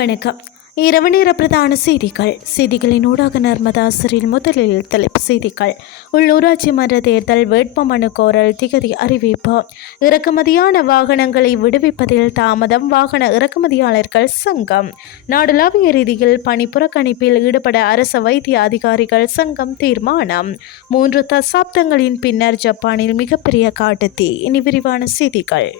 வணக்கம். இரவு நேர பிரதான செய்திகள். செய்திகளின் ஊடாக நர்மதாசரில் முதலில் தலைப்பு செய்திகள். உள்ளூராட்சி மன்ற தேர்தல் வேட்புமனு கோரல் திகதி அறிவிப்பு. இறக்குமதியான வாகனங்களை விடுவிப்பதில் தாமதம் வாகன இறக்குமதியாளர்கள் சங்கம். நாடுலாவிய ரீதியில் பணி புறக்கணிப்பில் ஈடுபட அரச வைத்திய அதிகாரிகள் சங்கம் தீர்மானம். மூன்று தசாப்தங்களின் பின்னர் ஜப்பானில் மிகப்பெரிய காட்டுத்தீ. இனி விரிவான செய்திகள்.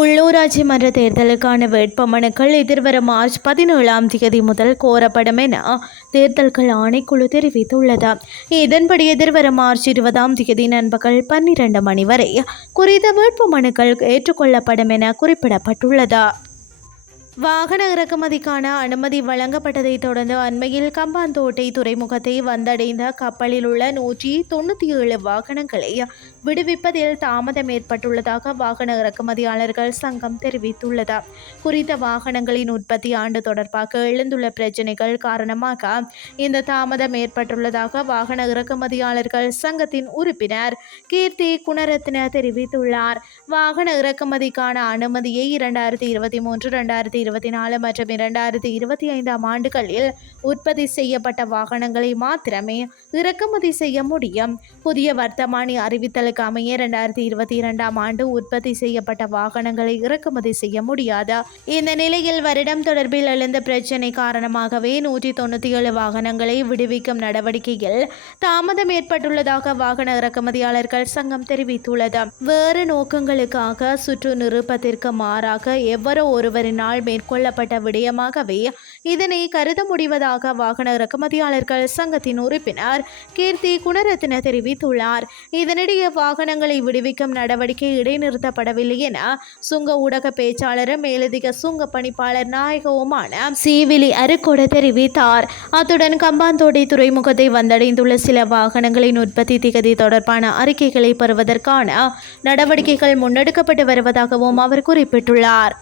உள்ளூராட்சி மன்ற தேர்தலுக்கான வேட்புமனுக்கள் எதிர்வரும் மார்ச் பதினேழாம் தேதி முதல் கோரப்படும் என தேர்தல்கள் ஆணைக்குழு தெரிவித்துள்ளது. இதன்படி எதிர்வரும் மார்ச் இருபதாம் தேதி நண்பகல் பன்னிரண்டு மணி வரை குறித்த வேட்புமனுக்கள் ஏற்றுக்கொள்ளப்படும் என குறிப்பிடப்பட்டுள்ளது. வாகன இறக்குமதிக்கான அனுமதி வழங்கப்பட்டதை தொடர்ந்து அண்மையில் கம்பாந்தோட்டை துறைமுகத்தை வந்தடைந்த கப்பலில் உள்ள நூற்றி தொண்ணூற்றி ஏழு வாகனங்களை விடுவிப்பதில் தாமதம் ஏற்பட்டுள்ளதாக வாகன இறக்குமதியாளர்கள் சங்கம் தெரிவித்துள்ளது. குறித்த வாகனங்களின் உற்பத்தி ஆண்டு தொடர்பாக எழுந்துள்ள பிரச்சினைகள் காரணமாக இந்த தாமதம் ஏற்பட்டுள்ளதாக வாகன இறக்குமதியாளர்கள் சங்கத்தின் உறுப்பினர் கீர்த்தி குணரத்ன தெரிவித்துள்ளார். வாகன இறக்குமதிக்கான அனுமதியை இரண்டாயிரத்தி இருபத்தி மூன்று இரண்டாயிரத்தி இருபத்தி நாலு மற்றும் இரண்டாயிரத்தி இருபத்தி ஐந்தாம் ஆண்டுகளில் உற்பத்தி செய்யப்பட்ட வாகனங்களை மாத்திரமே இறக்குமதி செய்ய முடியும். புதிய வர்த்தமானி அறிவித்தலுக்கு அமைய இரண்டாயிரத்தி இருபத்தி இரண்டாம் ஆண்டு உற்பத்தி செய்யப்பட்ட வாகனங்களை இறக்குமதி செய்ய முடியாது. இந்த நிலையில் வருடம் தொடர்பில் எழுந்த பிரச்சினை காரணமாகவே நூற்றி தொண்ணூற்றி ஏழு வாகனங்களை விடுவிக்கும் நடவடிக்கையில் தாமதம் ஏற்பட்டுள்ளதாக வாகன இறக்குமதியாளர்கள் சங்கம் தெரிவித்துள்ளது. வேறு நோக்கங்களுக்காக சுற்று நிருப்பத்திற்கு மாறாக எவரோ ஒருவரினால் மேற்கொள்ளப்பட்ட விடயமாகவே இதனை கருத முடிவதாக வாகன இறக்குமதியாளர்கள் சங்கத்தின் உறுப்பினர் கீர்த்தி குணரத்ன தெரிவித்துள்ளார். இதனிடையே வாகனங்களை விடுவிக்கும் நடவடிக்கை இடைநிறுத்தப்படவில்லை என சுங்க ஊடக பேச்சாளரும் மேலதிக சுங்க பணிப்பாளர் நாயகவுமான சீவிலி அருக்கொட தெரிவித்தார். அத்துடன் கம்பாந்தோட்டை துறைமுகத்தை வந்தடைந்துள்ள சில வாகனங்களின் உற்பத்தி திகதி தொடர்பான அறிக்கைகளை பெறுவதற்கான நடவடிக்கைகள் முன்னெடுக்கப்பட்டு வருவதாகவும் அவர் குறிப்பிட்டுள்ளார்.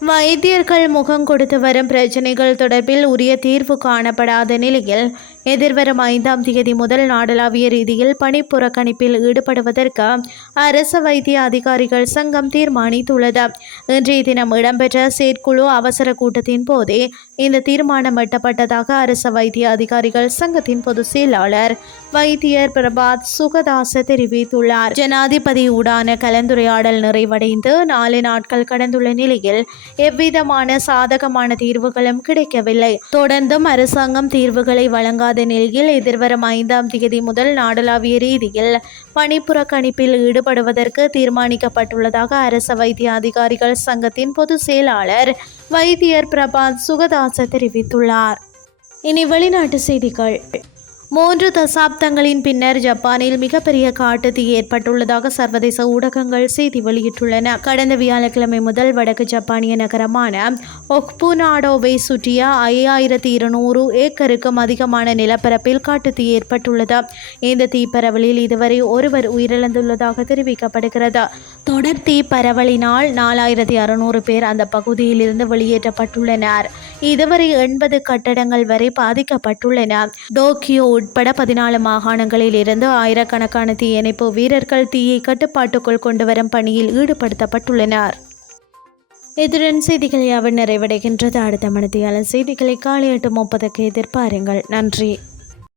வைத்தியர்கள் முகம் கொடுத்து வரும் பிரச்சினைகள் தொடர்பில் உரிய தீர்வு காணப்படாத நிலையில் எதிர்வரும் ஐந்தாம் தேதி முதல் நாடளாவிய ரீதியில் பணி புறக்கணிப்பில் ஈடுபடுவதற்கு அரசு வைத்திய அதிகாரிகள் சங்கம் தீர்மானித்துள்ளது. இன்றைய தினம் இடம்பெற்ற செயற்குழு அவசர கூட்டத்தின் போதே இந்த தீர்மானம் எட்டப்பட்டதாக அரசு வைத்திய அதிகாரிகள் சங்கத்தின் பொதுச் செயலாளர் வைத்தியர் பிரபாத் சுகதாச தெரிவித்துள்ளார். ஜனாதிபதி ஊடான கலந்துரையாடல் நிறைவடைந்து நாலு நாட்கள் கடந்துள்ள நிலையில் எவ்விதமான சாதகமான தீர்வுகளும் கிடைக்கவில்லை. தொடர்ந்தும் அரசாங்கம் தீர்வுகளை வழங்காத நிலையில் எதிர்வரும் ஐந்தாம் தேதி முதல் நாடளாவிய ரீதியில் பணிப்புறக்கணிப்பில் ஈடுபடுவதற்கு தீர்மானிக்கப்பட்டுள்ளதாக அரச வைத்திய அதிகாரிகள் சங்கத்தின் பொதுச் செயலாளர் வைத்தியர் பிரபாத் சுகதாச தெரிவித்துள்ளார். இனி வெளிநாட்டு செய்திகள். மூன்று தசாப்தங்களின் பின்னர் ஜப்பானில் மிகப்பெரிய காட்டுத்தீ ஏற்பட்டுள்ளதாக சர்வதேச ஊடகங்கள் செய்தி வெளியிட்டுள்ளன. கடந்த வியாழக்கிழமை முதல் வடக்கு ஜப்பானிய நகரமான ஒக்புனாடோவை சுற்றிய ஐயாயிரத்தி இருநூறு ஏக்கருக்கும் அதிகமான நிலப்பரப்பில் காட்டுத்தீ ஏற்பட்டுள்ளது. இந்த தீப்பரவலில் இதுவரை ஒருவர் உயிரிழந்துள்ளதாக தெரிவிக்கப்படுகிறது. தொடர் தீப்பரவலினால் நாலாயிரத்தி அறுநூறு பேர் அந்த பகுதியிலிருந்து வெளியேற்றப்பட்டுள்ளனர். இதுவரை எண்பது கட்டடங்கள் வரை பாதிக்கப்பட்டுள்ளன. டோக்கியோ உட்பட பதினாலு மாகாணங்களில் இருந்து ஆயிரக்கணக்கான தீயணைப்பு வீரர்கள் தீயை கட்டுப்பாட்டுக்குள் கொண்டு வரும் பணியில் ஈடுபடுத்தப்பட்டுள்ளனர். இத்துடன் செய்திகள் அவர் நிறைவடைகின்றது. அடுத்த மணித்தியாளர் செய்திகளை காலை எட்டு முப்பதுக்கு எதிர்பாருங்கள். நன்றி.